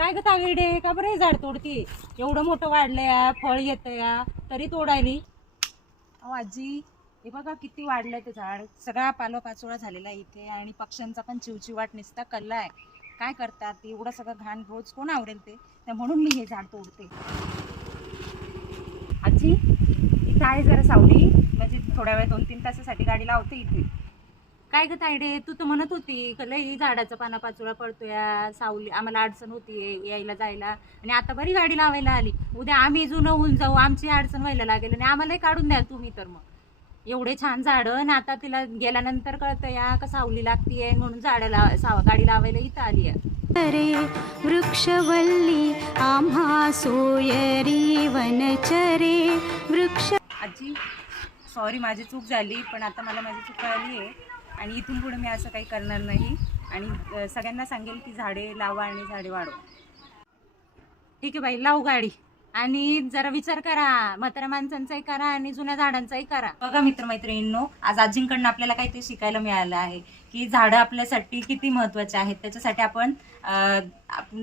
काय ग तागडे का बरं हे झाड तोडती? एवढं मोठं वाढलंय, फळ येतं या तरी तोडायली. अहो आजी, हे बघा किती वाढलंय ते झाड. सगळा पाचोळा झालेला आहे इथे आणि पक्ष्यांचा पण चिवचिवाट निसता कल्ला आहे. काय करतात एवढं सगळं घाण रोज कोण आवडेल ते? तर म्हणून मी हे झाड तोडते. आजी, इथं आहे जरा सावली, म्हणजे थोड्या वेळ 2-3 तासासाठी गाडी लावते इथे. काय ग तायडे, तू तर म्हणत होती लई झाडाचा पाचोळा पडतोय, सावली आम्हाला अडचण होती यायला जायला, आणि आता बरी गाडी लावायला आली. उद्या आम्ही जुनं होऊन जाऊ, आमची अडचण व्हायला लागेल आणि आम्हालाही काढून द्याल तुम्ही. तर मग एवढे छान झाडं आणि आता तिला गेल्यानंतर कळतं या का सावली लागतीये म्हणून गाडी लावायला इथं आली आहे. रे वृक्षवल्ली आम्हा सोयरी वनचरे वृक्ष. आजी, सॉरी, माझी चूक झाली, पण आता मला माझी चूक कळली आहे आणि इथून पुढे मी असं काही करणार नाही. आणि सगळ्यांना सांगेल की झाडे लावा आणि झाडे वाढवा. ठीक आहे बाई, लावू गाडी. आणि जरा विचार करा, म्हाताऱ्या माणसांचाही करा आणि जुन्या झाडांचाही करा. बघा मित्रमैत्रिणींनो, आज आजींकडनं आपल्याला काहीतरी शिकायला मिळालं आहे की झाडं आपल्यासाठी किती महत्वाचे आहेत. त्याच्यासाठी आपण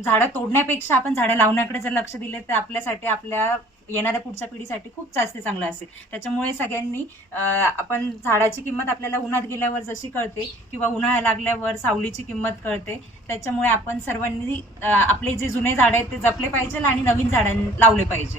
झाडं तोडण्यापेक्षा आपण झाडं लावण्याकडे जर लक्ष दिले तर आपल्यासाठी, आपल्या येणाऱ्या पुढच्या पिढीसाठी खूप जास्त चांगलं असेल. त्याच्यामुळे सगळ्यांनी आपण झाडाची किंमत आपल्याला उन्हात गेल्यावर जशी कळते किंवा उन्हाळा लागल्यावर सावलीची किंमत कळते, त्याच्यामुळे आपण सर्वांनी आपले जे जुने झाड आहेत ते जपले पाहिजे आणि नवीन झाडं लावले पाहिजे.